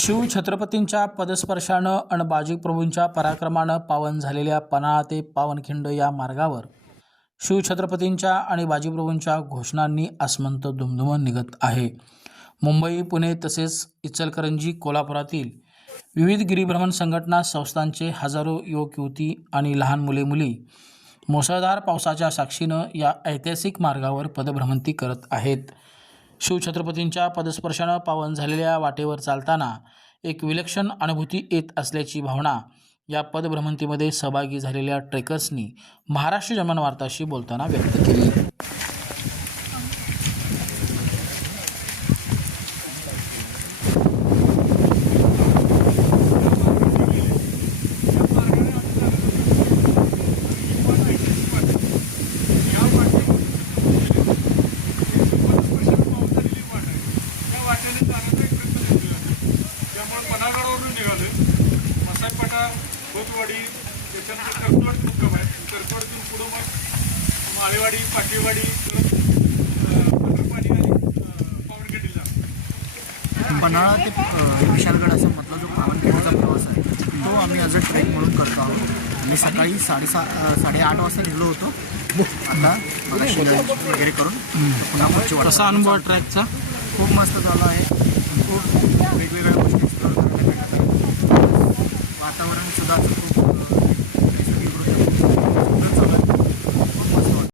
शिव छत्रपतींच्या पदस्पर्शानं आणि बाजीप्रभूंच्या पराक्रमानं पावन झालेल्या पन्हाळा ते पावनखिंड या मार्गावर शिवछत्रपतींच्या आणि बाजीप्रभूंच्या घोषणांनी आसमंत दुमदुमून निघत आहे. मुंबई पुणे तसेच इचलकरंजी कोल्हापुरातील विविध गिरिभ्रमण संघटना संस्थांचे हजारो युवक युवती आणि लहान मुले मुली मुसळधार पावसाच्या साक्षीनं या ऐतिहासिक मार्गावर पदभ्रमंती करत आहेत. शिवछत्रपतींच्या पदस्पर्शानं पावन झालेल्या वाटेवर चालताना एक विलक्षण अनुभूती येत असल्याची भावना या पदभ्रमंतीमध्ये सहभागी झालेल्या ट्रेकर्सनी महाराष्ट्र जन्मन वार्ताशी बोलताना व्यक्त केली. त्यामुळे पन्हागडावरून निघालो. मसाईपाटा खोतवाडी त्याच्यानंतर करकोड मुक्काम आहे. करकोडतून पुढं मग माळेवाडी पाटीवाडी पटरपाणी आणि पावनखिंडीला. पन्हाळा ते विशालगड असं म्हटलं जो पावनखिंडीचा प्रवास आहे तो आम्ही ॲज अ ट्रेक म्हणून करतो आहोत. आम्ही सकाळी साडेसा साडेआठ वाजता निघलो होतो. आता वगैरे करून पुन्हा पुढची वाट कसा अनुभव ट्रॅकचा खूप मस्त झालं आहे. खूप वेगवेगळ्या गोष्टी एक्सप्लोर करायला वातावरणसुद्धा